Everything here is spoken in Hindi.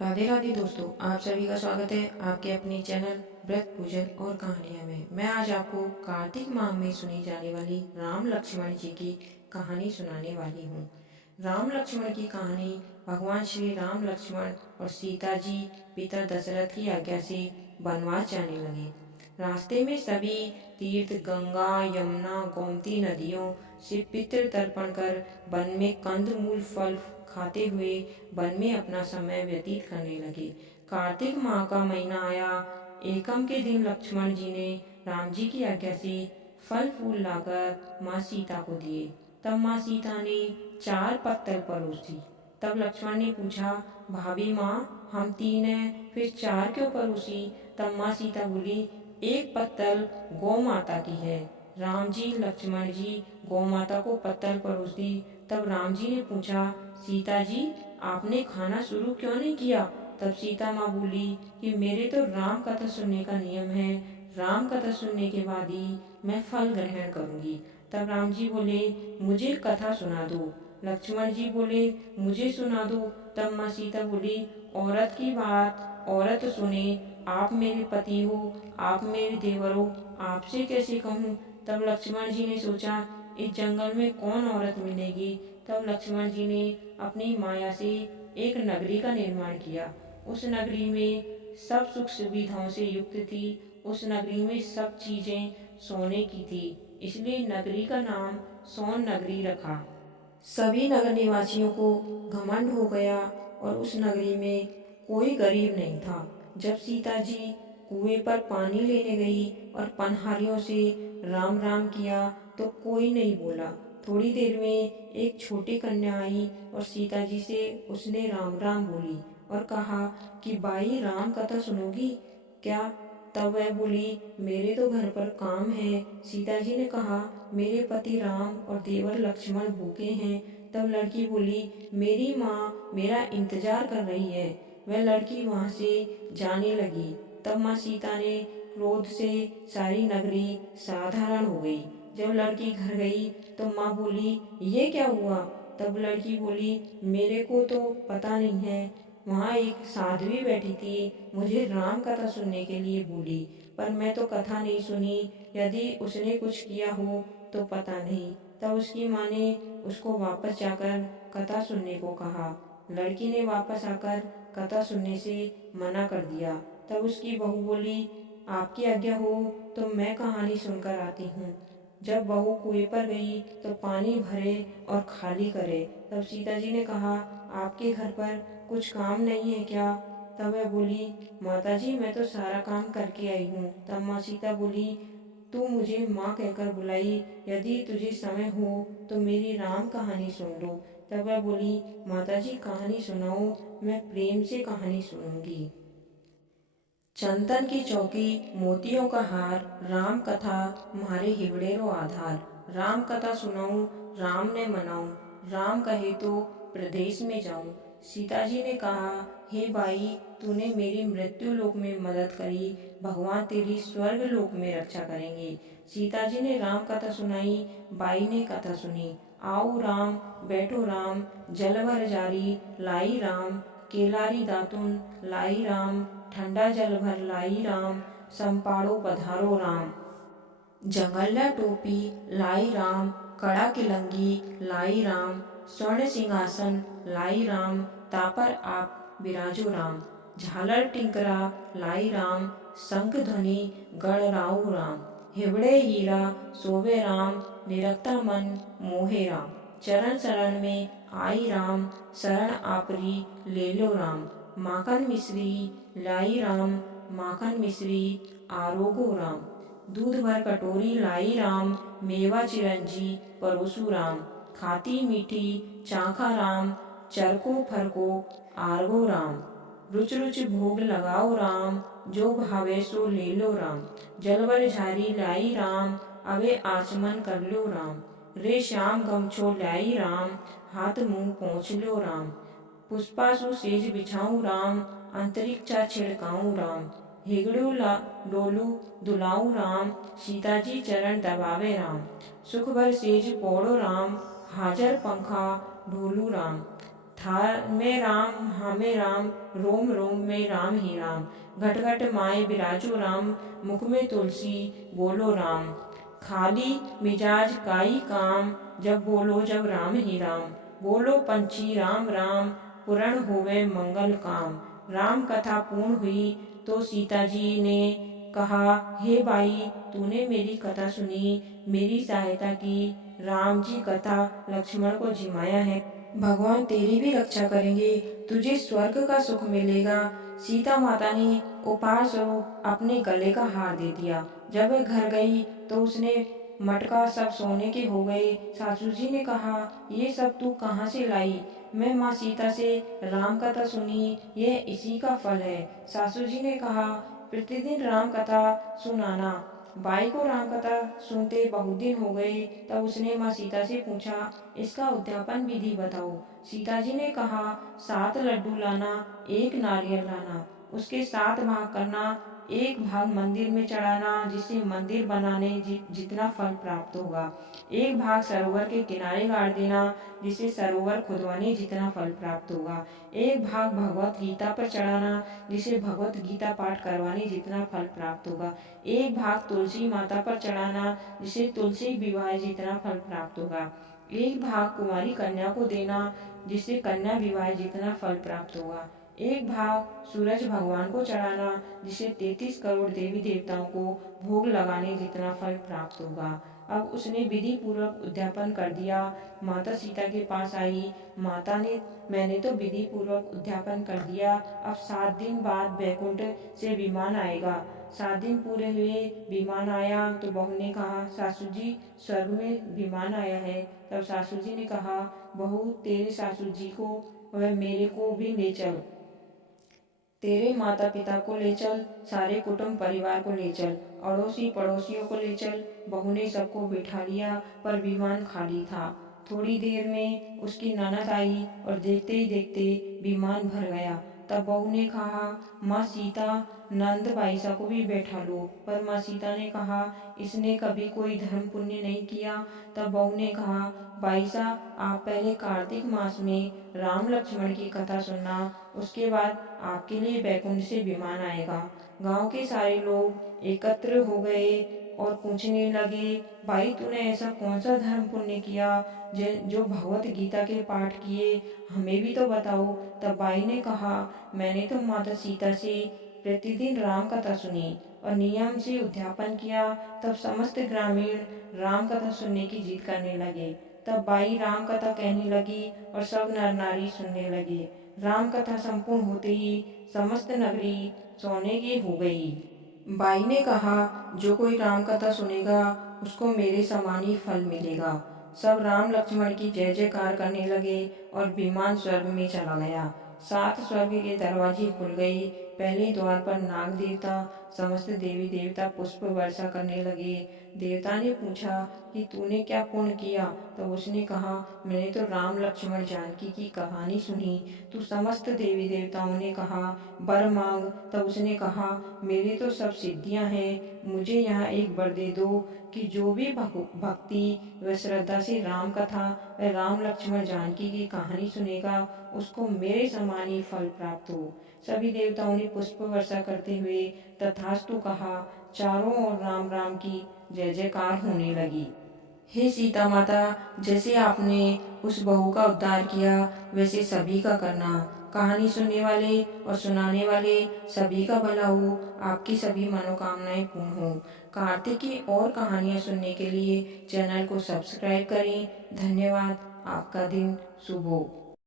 राधे राधे दोस्तों, आप सभी का स्वागत है आपके अपने चैनल व्रत पूजन और कहानियाँ में। मैं आज आपको कार्तिक माह में सुनी जाने वाली राम लक्ष्मण जी की कहानी सुनाने वाली हूँ। राम लक्ष्मण की कहानी भगवान श्री राम लक्ष्मण और सीता जी पिता दशरथ की आज्ञा से वनवास जाने लगे। रास्ते में सभी तीर्थ गंगा यमुना गोमती नदियों से पितृ तर्पण कर वन में कंद मूल फल खाते हुए वन में अपना समय व्यतीत करने लगे। कार्तिक माह का महीना आया। एकम के दिन लक्ष्मण जी ने राम जी की आज्ञा से फल फूल लाकर माँ सीता को दिए। तब माँ सीता ने 4 पत्तल परोसी। तब लक्ष्मण ने पूछा, भाभी माँ, हम 3 हैं, फिर 4 क्यों परोसी? तब माँ सीता बोली, 1 पत्तल गौ माता की है। राम जी लक्ष्मण जी गौ माता को पत्तल परोस दी। तब राम जी ने पूछा, सीता जी, आपने खाना शुरू क्यों नहीं किया? तब सीता माँ बोली कि मेरे तो राम कथा सुनने का नियम है, राम कथा सुनने के बाद ही मैं फल ग्रहण करूंगी। तब राम जी बोले, मुझे कथा सुना दो। लक्ष्मण जी बोले, मुझे सुना दो। तब माँ सीता बोली, औरत की बात औरत सुने, आप मेरे पति हो, आप मेरे देवर हो, आपसे कैसे कहूँ? तब लक्ष्मण जी ने सोचा, इस जंगल में कौन औरत मिलेगी? तब लक्ष्मण जी ने अपनी माया से एक नगरी का निर्माण किया। उस नगरी में सब सुख सुविधाओं से युक्त थी। उस नगरी में सब चीजें सोने की थी, इसलिए नगरी का नाम सोन नगरी रखा। सभी नगर निवासियों को घमंड हो गया और उस नगरी में कोई गरीब नहीं था। जब सीता जी कुएं पर पानी लेने गई और पनहारियों से राम राम किया तो कोई नहीं बोला। थोड़ी देर में एक छोटी कन्या आई और सीता जी से उसने राम राम बोली और कहा कि बाई, राम कथा सुनोगी क्या? तब वह बोली, मेरे तो घर पर काम है। सीता जी ने कहा, मेरे पति राम और देवर लक्ष्मण भूखे हैं। तब लड़की बोली, मेरी माँ मेरा इंतजार कर रही है। वह लड़की वहाँ से जाने लगी। तब माँ सीता ने क्रोध से सारी नगरी साधारण हो गई। जब लड़की घर गई तो माँ बोली, ये क्या हुआ? तब लड़की बोली, मेरे को तो पता नहीं है। वहाँ एक साध्वी बैठी थी, मुझे राम कथा सुनने के लिए बोली, पर मैं तो कथा नहीं सुनी। यदि उसने कुछ किया हो तो पता नहीं। तब उसकी माँ ने उसको वापस जाकर कथा सुनने को कहा। लड़की ने वापस आकर कथा सुनने से मना कर दिया। तब उसकी बहू बोली, आपकी आज्ञा हो तो मैं कहानी सुनकर आती हूँ। जब बहू कुएं पर गई तो पानी भरे और खाली करे। तब सीता जी ने कहा, आपके घर पर कुछ काम नहीं है क्या? तब वह बोली, माता जी, मैं तो सारा काम करके आई हूँ। तब माँ सीता बोली, तू मुझे माँ कहकर बुलाई, यदि तुझे समय हो तो मेरी राम कहानी सुन लो। तब वह बोली, माता जी, कहानी सुनाओ, मैं प्रेम से कहानी सुनूंगी। चंदन की चौकी मोतियों का हार, राम कथा मारे हिवड़ेरो आधार। राम कथा सुनाऊं, राम ने मनाऊं, राम कहे तो प्रदेश में जाऊं। सीता जी ने कहा, हे भाई, तूने मेरी मृत्यु लोक में मदद करी, भगवान तेरी स्वर्ग लोक में रक्षा करेंगे। सीता जी ने राम कथा सुनाई, बाई ने कथा सुनी। आओ राम, बैठो राम, जल भर जारी लाई राम, केलारी दातुन लाई राम, ठंडा जल भर लाई राम, संपाड़ो पधारो राम। जंगल्या टोपी लाई राम, कड़ा किलंगी लाई राम, स्वर्ण सिंहासन लाई राम, तापर आप विराजो राम। झालर टिंकरा लाई राम, शंख ध्वनि गणराऊ राम। हिवड़े हीरा शोभे राम, निरखता मन मोहे राम। चरण शरण में आई राम, शरण आपरी ले लो राम। माखन मिश्री लाई राम, माखन मिश्री आरोगो राम। दूध भर कटोरी लाई राम, मेवा चिरंजी परोसु राम। खाती मीठी चाखा राम, चरको फरको आरगो राम। रुच रुच भोग लगाओ राम, जो भावे सो ले लो राम। जलवर झारी लाई राम, अवे आचमन कर लो राम। रे श्याम गमछो लाई राम, हाथ मुंह पोंछ लो राम। पुष्पासु सेज बिछाऊं राम, अंतरिक्षा छिड़काऊं राम। हिगड़ू डोलू दुलाऊ राम, सीता जी चरण दबावे राम। सुख भर सेज पोड़ो राम, हाजर पंखा ढोलू राम। थार में राम हामे राम, रोम रोम में राम ही राम। घट घट माए बिराजो राम, मुख में तुलसी बोलो राम। खाली मिजाज काई काम, जब बोलो जब राम ही राम। बोलो पंछी राम राम, पूर्ण होवे मंगल काम। राम कथा पूर्ण हुई तो सीता जी ने कहा, हे भाई तूने मेरी कथा सुनी, मेरी सहायता की। राम जी कथा लक्ष्मण को जिमाया है, भगवान तेरी भी रक्षा करेंगे, तुझे स्वर्ग का सुख मिलेगा। सीता माता ने उपहार स्वरूप अपने गले का हार दे दिया। जब वह घर गई तो उसने मटका सब सोने के हो गए। सासू जी ने कहा, ये सब तू कहाँ से लाई? मैं माँ सीता से राम कथा सुनी, यह इसी का फल है। सासू जी ने कहा, प्रतिदिन राम कथा सुनाना। बाई को राम कथा सुनते बहुत दिन हो गए। तब उसने माँ सीता से पूछा, इसका उद्यापन विधि बताओ। सीता जी ने कहा, 7 लड्डू लाना, 1 नारियल लाना, उसके 7 भाग करना। एक भाग मंदिर में चढ़ाना, जिससे मंदिर बनाने जितना फल प्राप्त होगा। एक भाग सरोवर के किनारे गाड़ देना, जिससे सरोवर खुदवाने जितना फल प्राप्त होगा। एक भाग भगवत गीता पर चढ़ाना, जिसे भगवत गीता पाठ करवाने जितना फल प्राप्त होगा। एक भाग तुलसी माता पर चढ़ाना, जिसे तुलसी विवाह जितना फल प्राप्त होगा। एक भाग कुंवारी कन्या को देना, जिससे कन्या विवाह जितना फल प्राप्त होगा। एक भाग सूरज भगवान को चढ़ाना, जिसे 33 करोड़ देवी देवताओं को भोग लगाने जितना फल प्राप्त होगा। अब उसने विधि पूर्वक उद्यापन कर दिया। माता सीता के पास आई। माता ने, मैंने तो विधि पूर्वक उद्यापन कर दिया, अब 7 दिन बाद बैकुंठ से विमान आएगा। 7 दिन पूरे हुए, विमान आया तो बहू ने कहा, सासू जी स्वर्ग में विमान आया है। तब सासू जी ने कहा, बहू तेरे सासू जी को वह मेरे को भी ले चल, तेरे माता पिता को ले चल, सारे कुटुंब परिवार को ले चल, अड़ोसी पड़ोसियों को ले चल। बहू ने सबको बिठा लिया, पर विमान खाली था। थोड़ी देर में उसकी ननद आई और देखते ही देखते विमान भर गया। तब बहू ने कहा, माँ सीता नंद बाईसा को भी बैठा लो। पर माँ सीता ने कहा, इसने कभी कोई धर्म पुण्य नहीं किया। तब बहू ने कहा, बाईसा आप पहले कार्तिक मास में राम लक्ष्मण की कथा सुनना, उसके बाद आपके लिए बैकुंठ से विमान आएगा। गांव के सारे लोग एकत्र हो गए और पूछने लगे, भाई तूने ऐसा कौन सा धर्म पुण्य किया जो भगवत गीता के पाठ किए, हमें भी तो बताओ। तब बाई ने कहा, मैंने तो माता सीता से प्रतिदिन राम कथा सुनी और नियम से उद्यापन किया। तब समस्त ग्रामीण राम कथा सुनने की जिद करने लगे। तब बाई राम कथा कहने लगी और सब नर नारी सुनने लगे। राम कथा संपूर्ण होते ही समस्त नगरी सोने की हो गई। बाई ने कहा, जो कोई राम कथा सुनेगा उसको मेरे समान ही फल मिलेगा। सब राम लक्ष्मण की जय जयकार करने लगे और विमान स्वर्ग में चला गया। 7 स्वर्ग के दरवाजे खुल गए। पहले द्वार पर नाग देवता समस्त देवी देवता पुष्प वर्षा करने लगे। देवता ने पूछा कि तूने क्या पुण्य किया? तो उसने कहा, मैंने तो राम लक्ष्मण जानकी की कहानी सुनी। तो समस्त देवी देवताओं ने कहा, वर मांग। तब उसने कहा, मेरी तो सब सिद्धियां हैं, मुझे यहाँ एक वर दे दो कि जो भी भक्ति व श्रद्धा से राम कथा व राम लक्ष्मण जानकी की कहानी सुनेगा उसको मेरे समान ही फल प्राप्त हो। सभी देवताओं ने पुष्प वर्षा करते हुए तथास्तु कहा। चारों ओर राम राम की जय जयकार होने लगी। हे सीता माता, जैसे आपने उस बहू का उद्धार किया वैसे सभी का करना। कहानी सुनने वाले और सुनाने वाले सभी का भला हो, आपकी सभी मनोकामनाएं पूर्ण हो। कार्तिक की और कहानियां सुनने के लिए चैनल को सब्सक्राइब करें। धन्यवाद। आपका दिन शुभ हो।